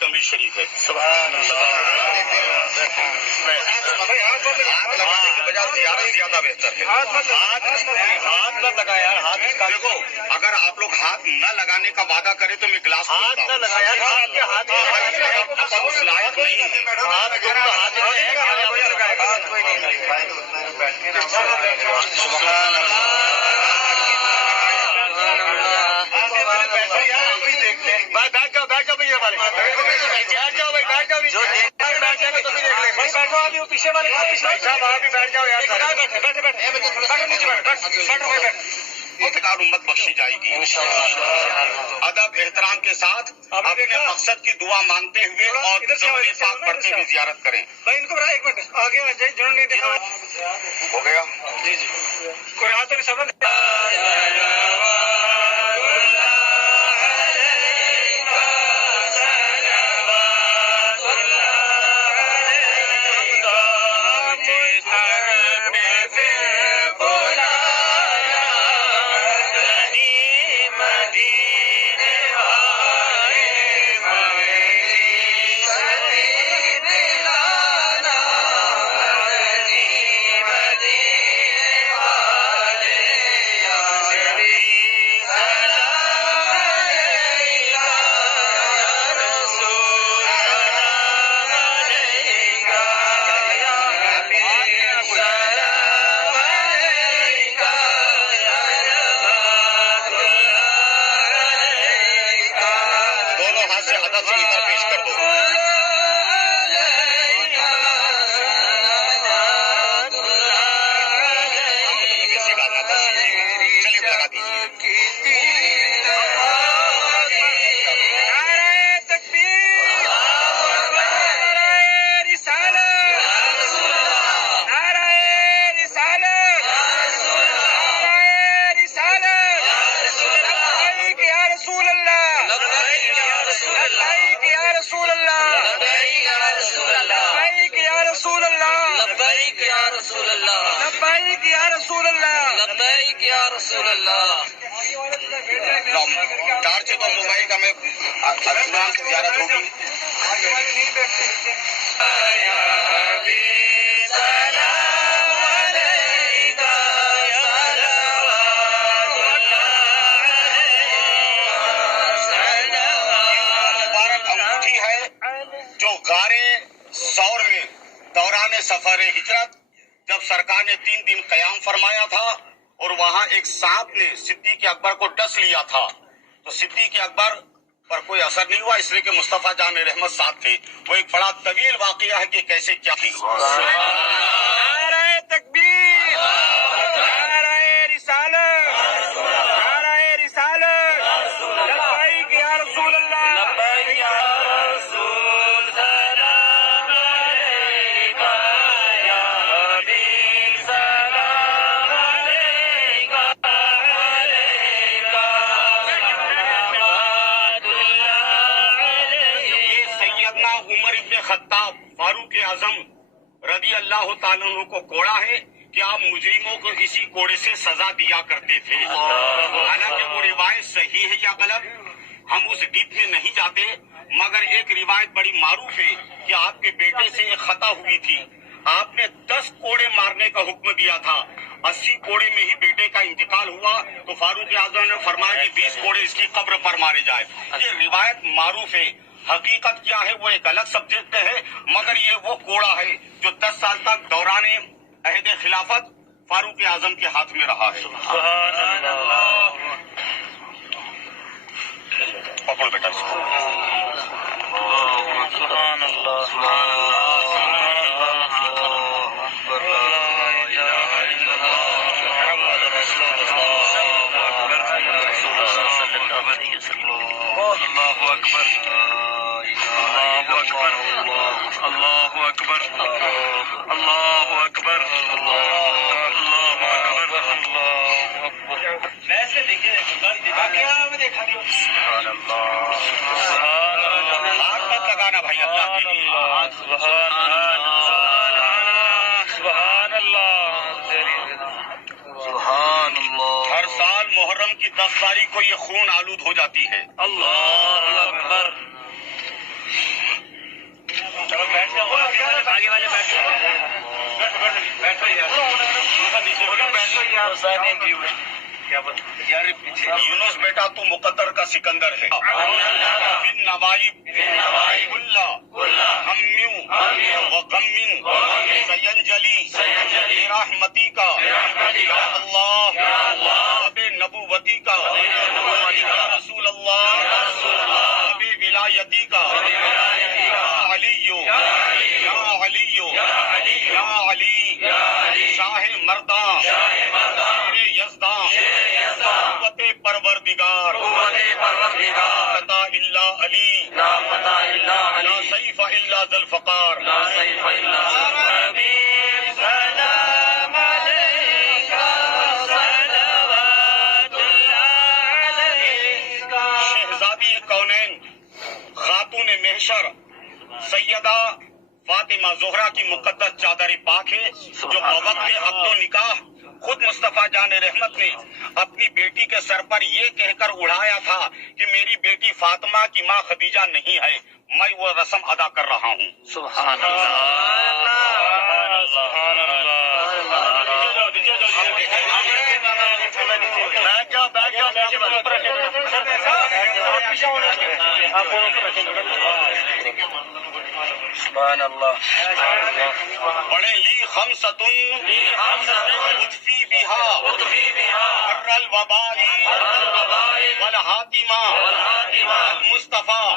کمری شریف ہے. سبحان اللہ. زیادہ بہتر ہے. ہاتھ نہ لگا یار, ہاتھ دیکھو, اگر آپ لوگ ہاتھ نہ لگانے کا وعدہ کریں تو میں گلاس ہاتھ نہ لگا یار, آپ کے ہاتھ اس لائق نہیں ہے. بیٹھ جاؤ بھیا والے, بیٹھ جاؤ بھائی, بیٹھ جاؤ, پیچھے والے وہاں بھی بیٹھ جاؤ یار, افتخار امت بخشی جائے گی ادب احترام کے ساتھ. اپنے مقصد کی دعا مانگتے ہوئے اور ضروری پاک پڑھتے ہوئے زیارت کریں. بھائی ان کو ایک منٹ آگے آ جائے, جنہوں نے دیکھا ہو گیا. جی جی, کوئی ہاتھ تو نہیں سب پیش کر دو. چلیے لگا دیجیے. ٹارچ تو موبائل کا میں ادھوران سے زیارت ہوگی. مبارک انگوٹھی ہے جو غارِ ثور میں دوران سفر ہجرت جب سرکار نے 3 دن قیام فرمایا تھا اور وہاں ایک سانپ نے صدیق اکبر کو ڈس لیا تھا, تو صدیق اکبر پر کوئی اثر نہیں ہوا, اس لیے کہ مصطفیٰ جان رحمت ساتھ تھے. وہ ایک بڑا طویل واقعہ ہے کہ کیسے کیا تھی. نعرہ تکبیر, نعرہ رسالت, نعرہ رسالت, لبیک یا رسول اللہ, لبیک یا رسول, سلام علیکہ یا حبیب, سلام علیکہ, عمر ابن خطاب فاروق اعظم رضی اللہ تعالیٰ عنہ کو کوڑا ہے کہ آپ مجرموں کو اسی کوڑے سے سزا دیا کرتے تھے. حالانکہ وہ روایت صحیح ہے یا غلط ہم اس ڈیپ میں نہیں جاتے, مگر ایک روایت بڑی معروف ہے کہ آپ کے بیٹے سے ایک خطا ہوئی تھی. آپ نے 10 کوڑے مارنے کا حکم دیا تھا, 80 کوڑے میں ہی بیٹے کا انتقال ہوا تو فاروق اعظم نے فرمایا کہ 20 کوڑے اس کی قبر پر مارے جائے. یہ روایت معروف ہے. حقیقت کیا ہے وہ ایک الگ سبجیکٹ ہے, مگر یہ وہ کوڑا ہے جو 10 سال تک دوران عہد خلافت فاروق اعظم کے ہاتھ میں رہا ہے. سبحان اللہ. پکڑو بیٹا اس کو. سبحان اللہ, سبحان اللہ, سبحان اللہ, اللہ اکبر, اللہ اکبر, اللہ اکبر, اللہ اکبر, اللہ اکبر, اللہ اکبر. ویسے دیکھیے میں دیکھا سبحان اللہ, سبحان اللہ. ہاتھ مت لگانا بھائی اللہ کے لیے. سبحان اللہ, سبحان اللہ, سبحان اللہ. ہر سال محرم کی 10 تاریخ کو یہ خون آلود ہو جاتی ہے. اللہ اکبر. یونس بیٹا تو مقدر کا سکندر ہے بن نوائب ہمیوں وغمن سینجلی برحمتی کا یا اللہ باب نبوتی کا یا رسول اللہ باب ولایتی کا یا علی یا علی یا علی شاہ مرداں یزداں قوت پروردگار لا الا علی لا سیف الا ذل فقار شہزادی کونین خاتون محشر سیدہ فاطمہ زہرا کی مقدس چادر پاک ہے جو بوقت عقد و نکاح خود مصطفیٰ جان رحمت نے اپنی بیٹی کے سر پر یہ کہہ کر اڑایا تھا کہ میری بیٹی فاطمہ کی ماں خدیجہ نہیں ہے، میں وہ رسم ادا کر رہا ہوں۔ سبحان اللہ سبحان اللہ۔ سبحان اللہ۔ پڑھیں لی خمسۃ اطفی بہا بر الوبائی والحاتمہ المصطفیٰ